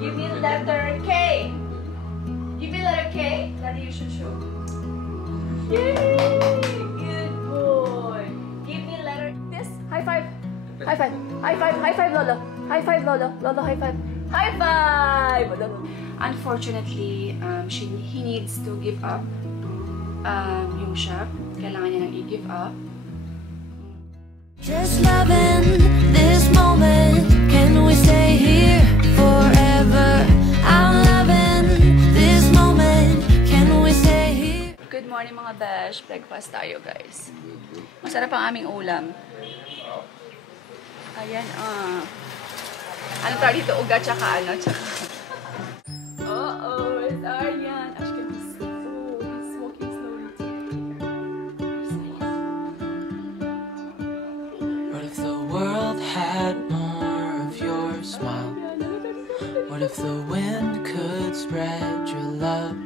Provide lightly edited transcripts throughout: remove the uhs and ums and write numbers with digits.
Give me letter K. Give me letter K. Daddy, you should show. Yay! Good boy. Give me letter this. High five. High five. High five. High five, Lolo. High five, Lolo. Lolo, high five. High five. Unfortunately, he needs to give up yung shop. Kailangan niya nang i-give up. Just loving this moment. Can we stay here forever? I'm loving this moment. Can we stay here? Good morning mga besh. Breakfast tayo guys. Masarap ang aming ulam. Ayan ano tawag dito? Uga tsaka ano? Tsaka. Uh-oh, where's Aryan? Ashkan is he's smoking slowly. What if the world had more of your smile? What if the wind could spread your love?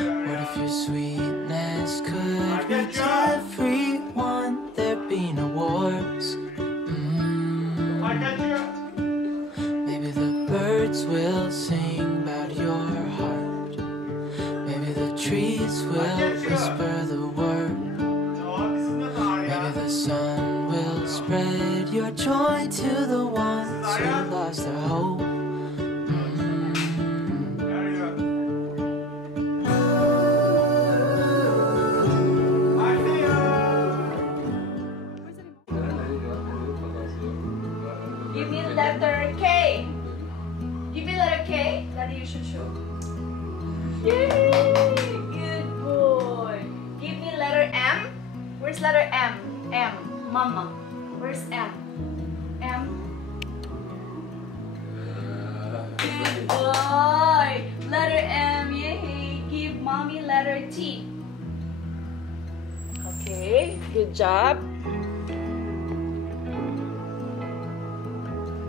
What if your sweetness could reach everyone? There'd be no wars. Maybe the birds will sing about your heart. Maybe the trees will whisper the word. Maybe the sun will spread your joy to the ones who lost their hope. Give me letter K. Give me letter K. Daddy, you should show. Yay! Good boy. Give me letter M. Where's letter M? M. Mama. Where's M? M. Good boy. Letter M. Yay. Give mommy letter T. Okay. Good job.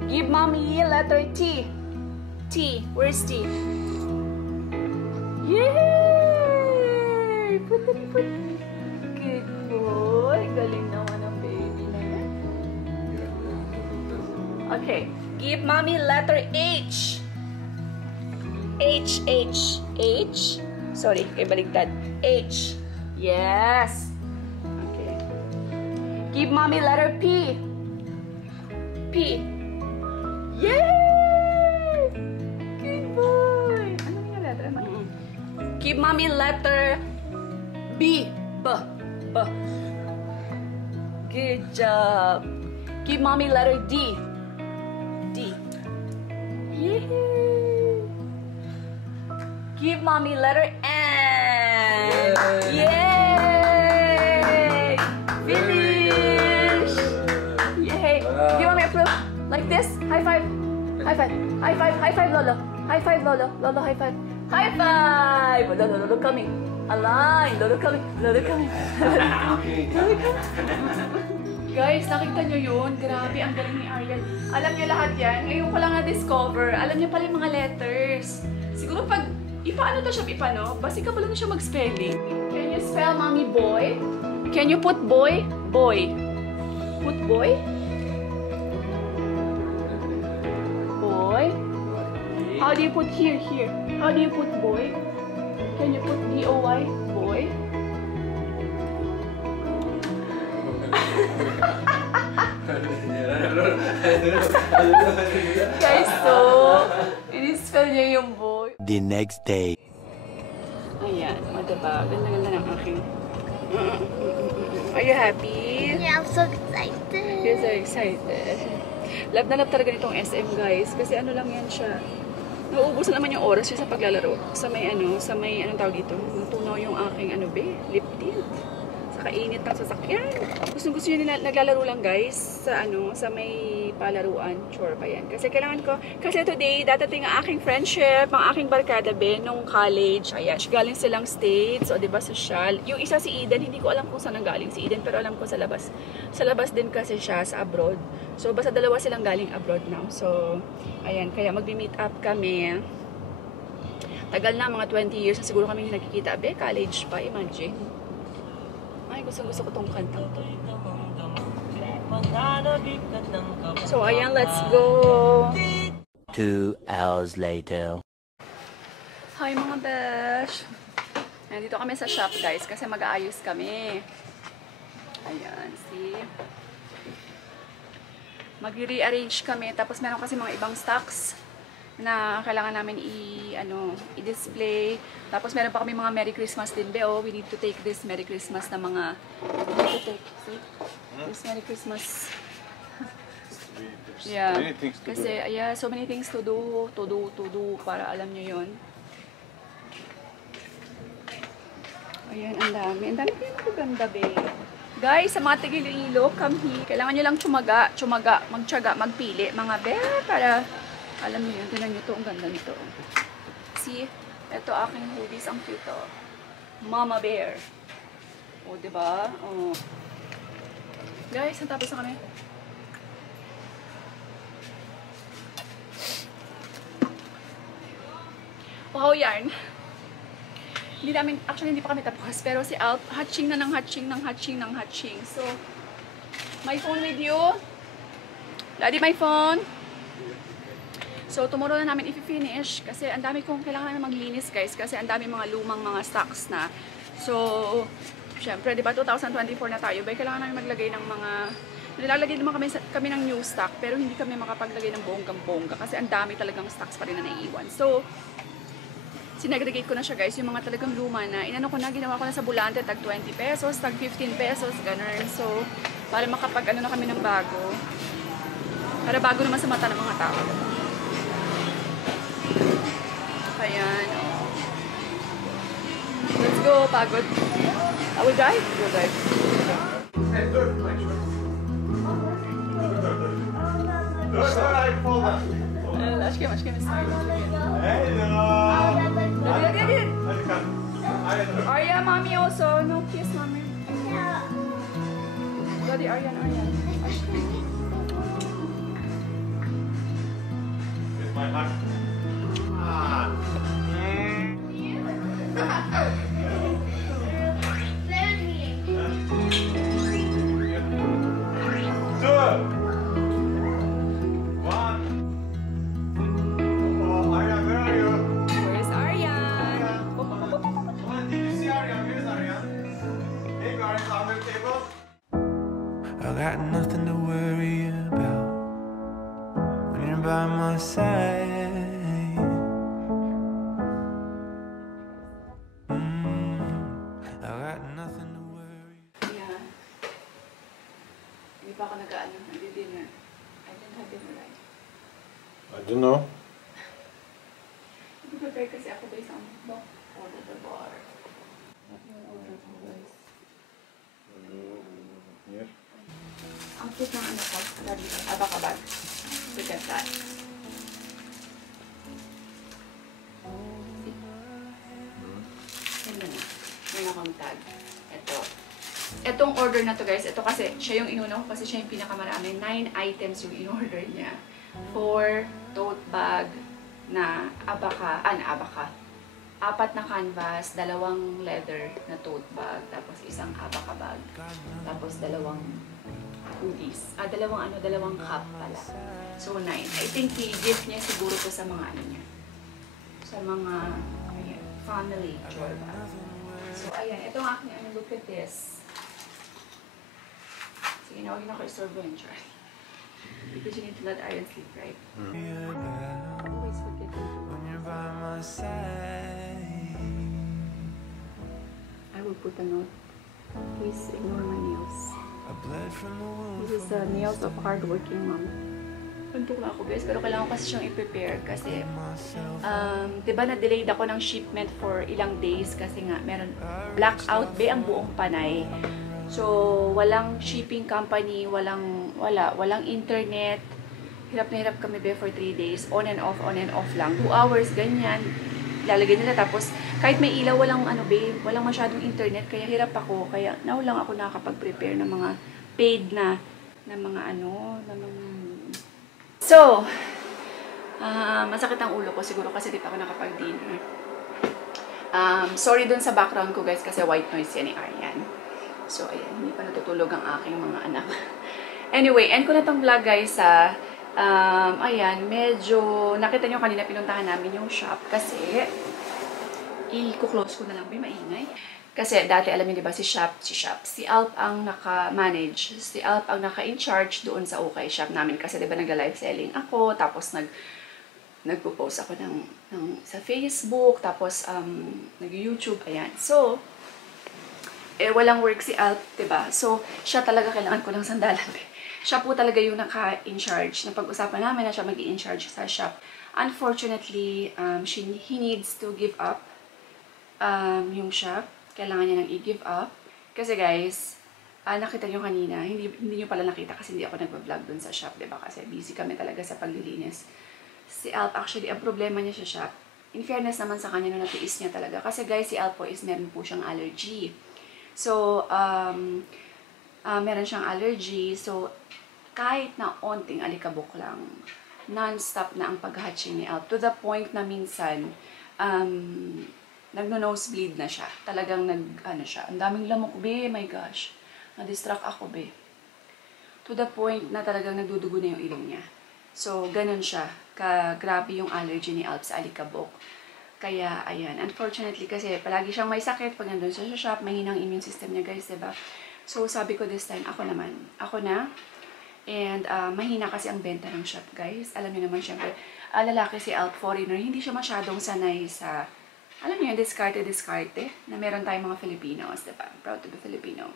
Give mommy letter T. T. Where's T? Yay! Put. Good boy. Galing naman ang baby na yan. Okay. Give mommy letter H. H. Sorry, kay baligtad. H. Yes. Okay. Give mommy letter P. P. Yay! Good boy! Ano yung letter? Give mommy letter B. B. Good job. Give mommy letter D. D. Yay! Give mommy letter N. Yay! Finish! Yay! Give mommy a proof. Like this. High five. High five. High five. High five, Lolo. High five, Lolo. Lolo, high five. High five. Lolo coming. Align. Lolo coming. Lolo coming. Guys, nakita nyo yun? Grabe, ang galing ni Aryan. Alam nyo lahat yan. Ngayon ko lang na-discover. Alam nyo pala yung mga letters. Siguro pag, ipaano to siya, ipano? Basi ka pala na siya mag-spelling. Can you spell mommy boy? Can you put boy? Boy. Put boy? How do you put here? How do you put boy? Can you put B-O-Y? Boy? Guys, so, in-spell niya yung boy. The next day. Ayan, diba? Ganda-ganda ng aking. Are you happy? Yeah, I'm so excited. You're so excited. Love na love talaga nitong SM, guys. Kasi ano lang yan siya. Nauubos na naman yung oras siya sa paglalaro. Sa may anong tawag dito? Tunaw yung aking lip tint. Sa kainit ng sasakyan. Gusto nyo naglalaro lang guys sa may palaruan. Sure pa yan. Kasi kailangan ko, kasi today dadating ang aking friendship, ang aking barkada nung college. Ayan, galing silang States, o diba social. Yung isa si Eden, hindi ko alam kung saan galing si Eden, pero alam ko sa labas. Sa labas din kasi siya, sa abroad. So basta dalawa silang galing abroad now. So, ayan, kaya magbi-meet up kami. Tagal na, mga 20 years na siguro kami nagkikita. College pa, imagine. Ay, gusto ko tong kantang to. So, ayan, let's go. 2 hours later. Hi mga besh! Nandito kami sa shop guys kasi mag-aayos kami. Ayan, see? Mag-rearrange kami tapos meron kasi mga ibang stocks na kailangan namin i-display. Tapos meron pa kami mga Merry Christmas din. Beo, we need to take this Merry Christmas na mga... This Merry Christmas. Yeah. Kasi, yeah, so many things to do, para alam nyo yun. Ayan, ang dami. Ang dami kayo magaganda, babe. Guys, sa mga Tigil-Ilo, come here. Kailangan nyo lang magtiyaga, magpili, mga bear, para alam niyo yun. Tignan nyo to, ang ganda nito. See, ito aking hoodies, ang cute to. Mama Bear. O, diba? O. Guys, natapos na kami. Wow, yarn. Hindi namin, actually hindi pa kami tapos, pero si Alp, hatching na ng hatching. So, my phone with you. Daddy, my phone. So, tomorrow na namin i-finish kasi ang dami kong kailangan na maglinis guys kasi ang dami mga lumang mga stocks na. So, syempre, di ba 2024 na tayo, ba kailangan namin maglagay ng mga, nilalagay naman kami ng new stock pero hindi kami makapaglagay ng bonggang-bongga kasi ang dami talagang stocks pa rin na naiiwan. So, sinagregate ko na siya guys, yung mga talagang luma na ginawa ko na sa bulante, tag 20 pesos, tag 15 pesos, ganun. So, para makapag na kami ng bago. Para bago naman sa mata ng mga tao. Ayan, oh. Let's go, pagod. I will drive? We'll drive. Aşkım Arya, mommy also. No, kiss mommy. Daddy, Aryan. Here's my hug. I got nothing to worry about when you're by my side. I got nothing to worry. Yeah. Hindi pa ako nag-dinner. I didn't have dinner, right? I don't know. Prepare kasi ako based on order the bar. Yung order ko guys. Yes. Ang cute ng ano ko, abak-abak. Look at that. May akong tag. Ito. Itong order na to guys, ito kasi siya yung inuna ko kasi siya yung pinakamarami. 9 items yung in-order niya. 4 tote bag na abaka. 4 na canvas, 2 leather na tote bag, tapos isang abaka bag, tapos 2 hoodies. 2 cup pala. So 9. I think i-gift niya siguro to sa mga ano niya. Sa mga ayan, family joy bag. So ayan, ito ang aking look at this. Sige, nawagin ako i-serve yung chart. Because you need to let Aryan sleep, right? Always forget to When you're by my side. I will put a note. Please ignore my nails. I bled from the wound. This is the nails of hardworking mom. Puntok na ako guys, pero kailangan ko kasi siyang i-prepare kasi diba na-delayed ako ng shipment for ilang days kasi nga meron blackout ang buong Panay. So, walang shipping company, walang internet. Hirap na hirap kami for 3 days. On and off lang. 2 hours, ganyan. Lalagay nila. Tapos, kahit may ilaw, walang masyadong internet. Kaya hirap ako. Kaya, now lang ako nakakapag-prepare ng mga paid na mga So, masakit ang ulo ko siguro kasi di pa ako nakapag-dinner. Sorry dun sa background ko guys kasi white noise yan ni Aryan. So, ayan, hindi pa natutulog ang aking mga anak. Anyway, end ko na tong vlog guys Ayan, medyo, nakita nyo kanina pinuntahan namin yung shop kasi, i-close ko na lang, may maingay. Kasi dati, alam niyo diba, si Alp ang naka-manage, si Alp ang naka-in-charge doon sa Okay shop namin. Kasi diba nagla-live selling ako, tapos nagpo-post ako sa Facebook, tapos nag-YouTube, ayan. So, walang work si Alp, diba? So, siya talaga kailangan ko ng sandalan. Siya po talaga yung naka-in-charge. Napag-usapan namin na siya mag-i-in-charge sa shop. Unfortunately, he needs to give up yung shop. Kailangan niya nang i-give up. Kasi guys, nakita nyo kanina, hindi nyo pala nakita kasi hindi ako nagpa-vlog dun sa shop, diba? Kasi busy kami talaga sa paglilinis. Si Alp, actually, ang problema niya sa shop, in fairness naman sa kanya, no, natiis niya talaga. Kasi guys, si Alp po is meron po siyang allergy. So, meron siyang allergy. So, kahit na onting alikabok lang, non-stop na ang pag-hatching ni Alp. To the point na minsan, nagno-nosebleed na siya. Talagang siya. Ang daming lamok, be. My gosh. Na-distract ako, be. To the point na talagang nagdudugo na yung ilong niya. So, ganun siya. Grabe yung allergy ni Alp sa alikabok. Kaya, ayan. Unfortunately, kasi palagi siyang may sakit pag nandun siya sa shop. Mahinang immune system niya, guys, diba? So, sabi ko this time, ako naman. Ako na. And, mahina kasi ang benta ng shop, guys. Alam niyo naman, syempre, lalaki si Alp, foreigner. Hindi siya masyadong sanay sa, alam niyo, diskarte, na meron tayong mga Filipinos, diba? Proud to be Filipino.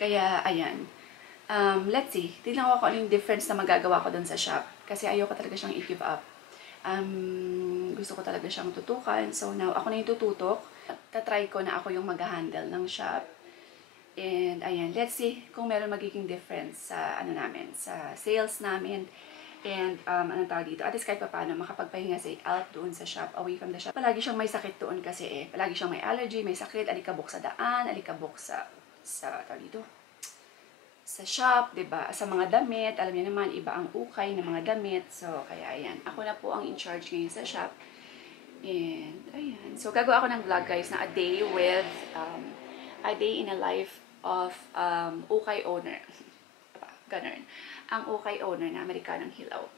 Kaya, ayan. Let's see. Tignan ko kung ano yung difference na magagawa ko dun sa shop. Kasi ayoko talaga siyang i-give up. Gusto ko talaga siyang tutukan. So, now, ako na yung tututok. Tatry ko na ako yung mag-handle ng shop. And, ayan, let's see kung meron magiging difference sa, sa sales namin. And, anong tawag dito? At least kahit pa paano, makapagpahinga si Alp doon sa shop, away from the shop. Palagi siyang may sakit doon kasi palagi siyang may allergy, may sakit, alikabok sa daan, alikabok sa tawag dito? Sa shop, diba? Sa mga damit, alam niyo naman, iba ang ukay ng mga damit. So, kaya ayan. Ako na po ang in-charge ngayon sa shop. And, ayan. So, gagawa ako ng vlog, guys, na a day with, a day in a life of ukay owner. Ganun. Ang ukay owner na Amerikanong Hilaw.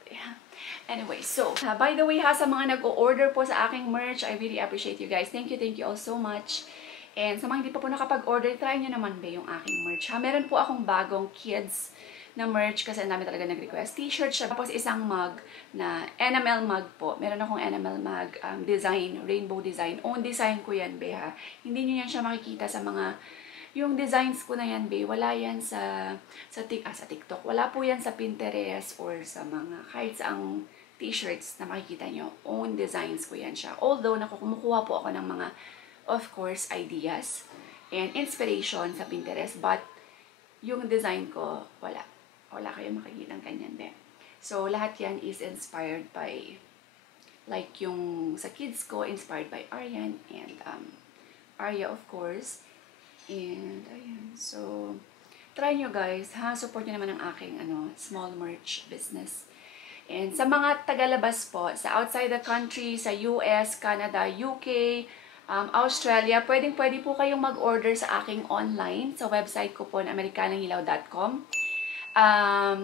Anyway, so, by the way, sa mga nag-o-order po sa aking merch, I really appreciate you guys. Thank you all so much. And sa mga hindi pa po nakapag-order, try nyo naman ba yung aking merch. Meron po akong bagong kids na merch kasi ang dami talaga nag-request. T-shirt siya. Tapos isang mug na enamel mug po. Meron akong enamel mug design, rainbow design. Own design ko yan, be, ha. Hindi nyo yan siya makikita sa mga, yung designs ko na yan, be. Wala yan sa TikTok. Wala po yan sa Pinterest or sa mga, kahit sa ang t-shirts na makikita nyo. Own designs ko yan siya. Although, kumukuha po ako ng mga, of course, ideas and inspiration sa Pinterest, but yung design ko, wala kayong makikita ng ganyan, be. So, lahat yan is inspired by, like yung sa kids ko, inspired by Aryan and Arya, of course. And, ayan. So, try nyo, guys, ha? Support nyo naman ang aking, small merch business. And sa mga tagalabas po, sa outside the country, sa US, Canada, UK, Australia, pwede po kayong mag-order sa aking online, sa website ko po na americananghilaw.com.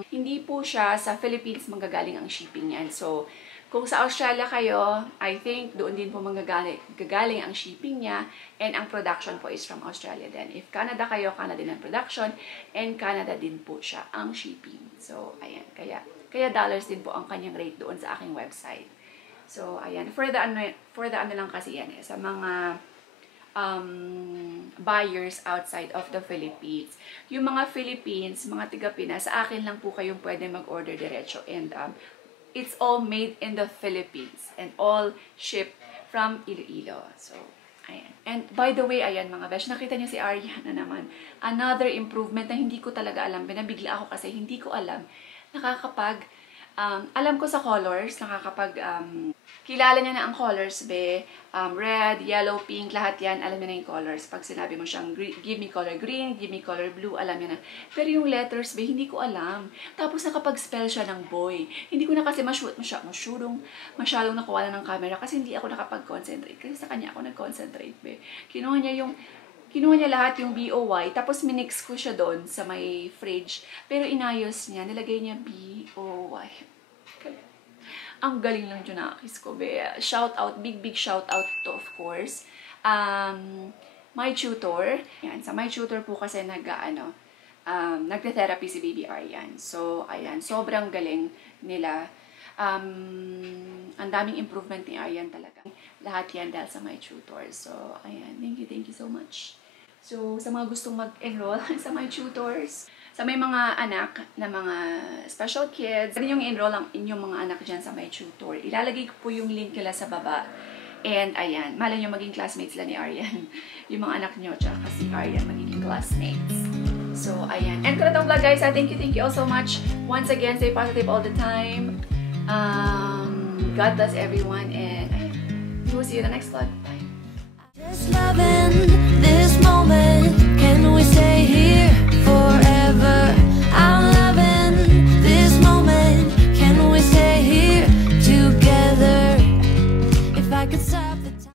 Hindi po siya sa Philippines manggagaling ang shipping yan. So, kung sa Australia kayo, I think doon din po manggagaling ang shipping niya, and ang production po is from Australia din. If Canada kayo, Canada din ang production, and Canada din po siya ang shipping. So, ayan. Kaya dollars din po ang kanyang rate doon sa aking website. So, ayan. For the ano lang kasi yan, sa mga buyers outside of the Philippines. Yung mga Philippines, mga tiga-Pinas, sa akin lang po kayong pwede mag-order diretso. And it's all made in the Philippines and all shipped from Iloilo. So, ayan. And by the way, ayan mga besh, nakita niyo si Arya na naman. Another improvement na hindi ko talaga alam. Binabigla ako kasi hindi ko alam. Alam ko sa colors, kilala niya na ang colors, be. Red, yellow, pink, lahat yan, alam niya na yung colors. Pag sinabi mo siyang, give me color green, give me color blue, alam niya na. Pero yung letters, be, hindi ko alam. Tapos nakapag-spell siya ng boy. Hindi ko na kasi masyadong nakuha na ng camera kasi hindi ako nakapag-concentrate. Kasi sa kanya ako nag-concentrate, be. Kinuha niya yung Kinuha niya lahat yung BOY, tapos minix ko siya doon sa may fridge. Pero inayos niya, nilagay niya BOY. Ang galing lang Junakis ko, be. Shout out, big shout out to, of course, my tutor. Yan, sa my tutor po kasi nagte-therapy si Baby Aryan. So, ayan, sobrang galing nila. Ang daming improvement ni Aryan talaga. Lahat yan dahil sa my tutor. So, ayan, thank you so much. So, sa mga gustong mag-enroll sa my tutors, sa may mga anak na mga special kids, pwede nyo enroll ang inyong mga anak dyan sa my tutor. Ilalagay ko po yung link nila sa baba. And ayan, malay nyo maging classmates lang ni Aryan. Yung mga anak nyo, tsaka si Aryan magiging classmates. So, ayan. And ko na itong vlog, guys. Thank you all so much. Once again, stay positive all the time. God bless everyone. And we will see you in the next vlog. Bye. Just loving this moment. Can we stay here forever?